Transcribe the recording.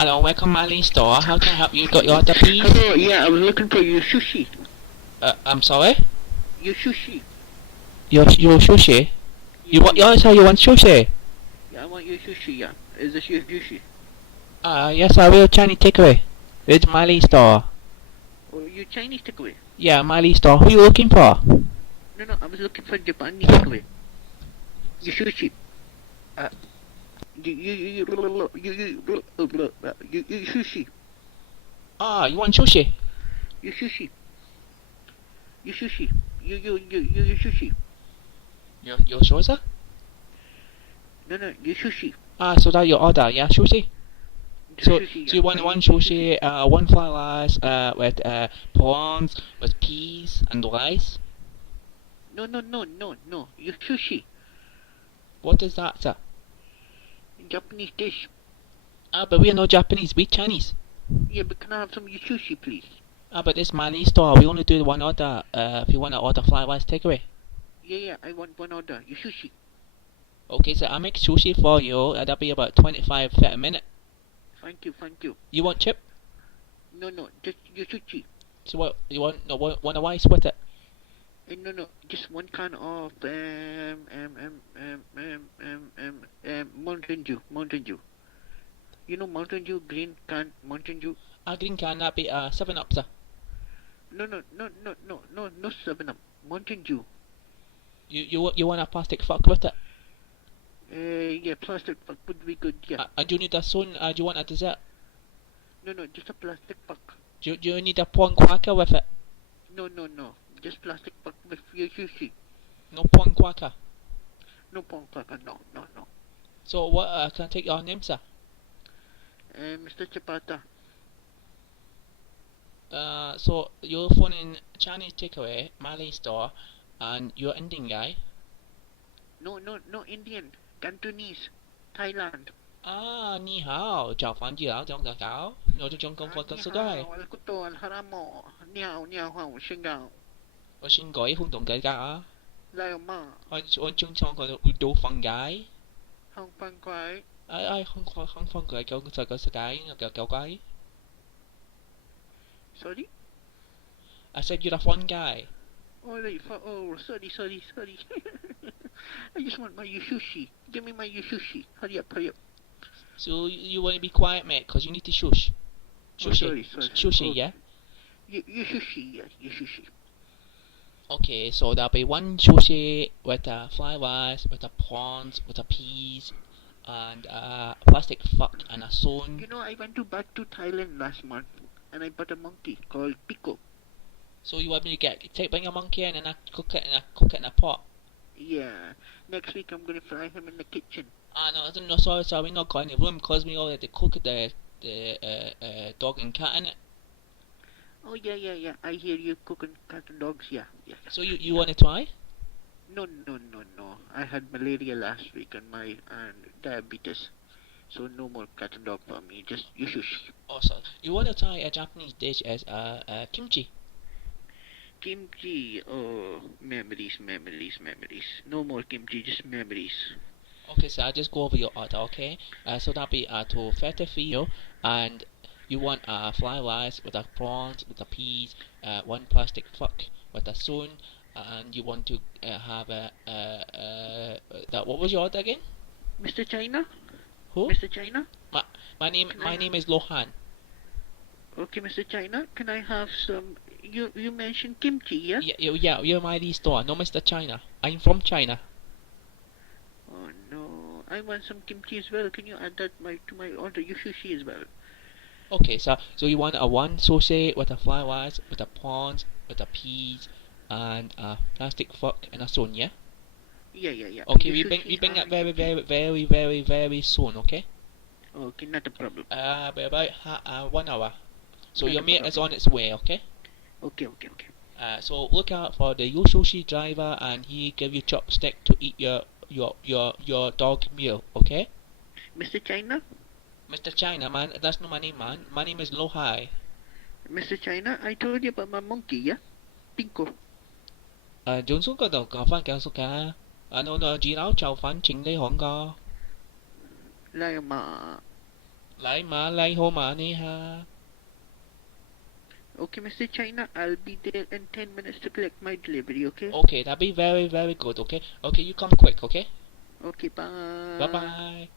Hello, welcome Marley store. How can I help you? Got your order, please? Hello, yeah, I was looking for your sushi. I'm sorry? Your sushi. Your sushi? You want sushi? Yeah, I want your sushi, yeah. Is this your sushi? Yes, I will. Chinese takeaway. It's Marley store. Oh, your Chinese takeaway? Yeah, Marley store. Who you looking for? No, I was looking for Japanese takeaway. Your sushi. You sushi. You want sushi? Your sushi. Your sushi. Your sushi. Your sure, sir? No, your sushi. So that your order, yeah, sushi? So you want one sushi, one fried rice, with prawns, with peas and rice? No. Your sushi. What is that, sir? Japanese dish. But we are not Japanese, we Chinese. Yeah, but can I have some of your sushi, please? But this Marley store, we only do one order. If you want to order fried rice takeaway. Yeah, I want one order. Your sushi. Okay, so I'll make sushi for you. That'll be about 25-30 minutes. Thank you. You want chip? No, just your sushi. So what you want? No, want a rice with it? No, just one can of Mountain Dew. You know Mountain Dew, green can Mountain Dew. Green can that be 7-Up, sir? No, 7-Up. Mountain Dew. You want a plastic fork with it? Yeah, plastic fuck would be good. Yeah. Do you need a spoon? Do you want a dessert? No, just a plastic fuck. Do you need a prawn cracker with it? No, just plastic fuck with your sushi. No prawn cracker. No prawn cracker. No. So what? Can I take your name, sir? Mr. Chapata. So you're phoning Chinese takeaway, Malay store, and you're Indian guy. No, Indian. Cantonese. Thailand. 你好，早饭你好，中早，我就中公佛跟苏盖。你好，我宣告。我先改空洞計㗎。來嘛。我正常講會到瞓解。空瞓鬼。空瞓鬼就個世界有鬼。Sorry? I said you're a fun guy. Sorry. I just want my sushi. Give me my sushi. Hurry up. So you want to be quiet, mate, because you need to shush. Sorry. Sushi, yeah? Your sushi, yeah. Your sushi. Okay, so there'll be one sushi with a fried rice, with a prawns, with a peas, and a plastic fuck and a spoon. You know, I went back to Thailand last month, and I bought a monkey called Pico. So you want me to bring a monkey in and I cook it in a pot? Yeah. Next week I'm gonna fry him in the kitchen. No, sorry, we not got any room because we already cooked the dog and cat in it. Oh yeah. I hear you cooking cat and dogs. Yeah. So you want to try? No. I had malaria last week and diabetes. So no more cat and dog for me. Just you shush. Also, you want to try a Japanese dish as kimchi? Kimchi, oh, memories. No more kimchi, just memories. Okay, so I'll just go over your order, okay? So that'll be 230 for you, and you want fried rice with the prawns, with the peas, one plastic fork with a spoon, and you want to have what was your order again? Mr. China? Who? Mr. China? My name is Lohan. Okay, Mr. China, can I have some? You mentioned kimchi, yeah? Yeah, you're my store, no Mr. China. I'm from China. Oh no, I want some kimchi as well. Can you add that to my order? Your sushi as well. Okay, so you want a one sushi with a fried rice, with the prawns, with the peas, and a plastic fork and a spoon, yeah? Yeah. Okay, we bring that very soon, okay? Okay, not a problem. About 1 hour. So your mate is on its way, okay? Okay. So look out for the sushi driver, and he give you chopstick to eat your dog meal, okay? Mr. China? Mr. China, man, that's not my name, man. My name is Lohai. Mr. China, I told you about my monkey, yeah? Pinko. Johnson có đầu có fan kéo số cả. Nó chỉ áo chào phán chỉnh lấy hòn co. Lại mà. Lai homa ni ha. Okay, Mr. China, I'll be there in 10 minutes to collect my delivery, okay? Okay, that'd be very, very good, okay? Okay, you come quick, okay? Okay, bye. Bye bye.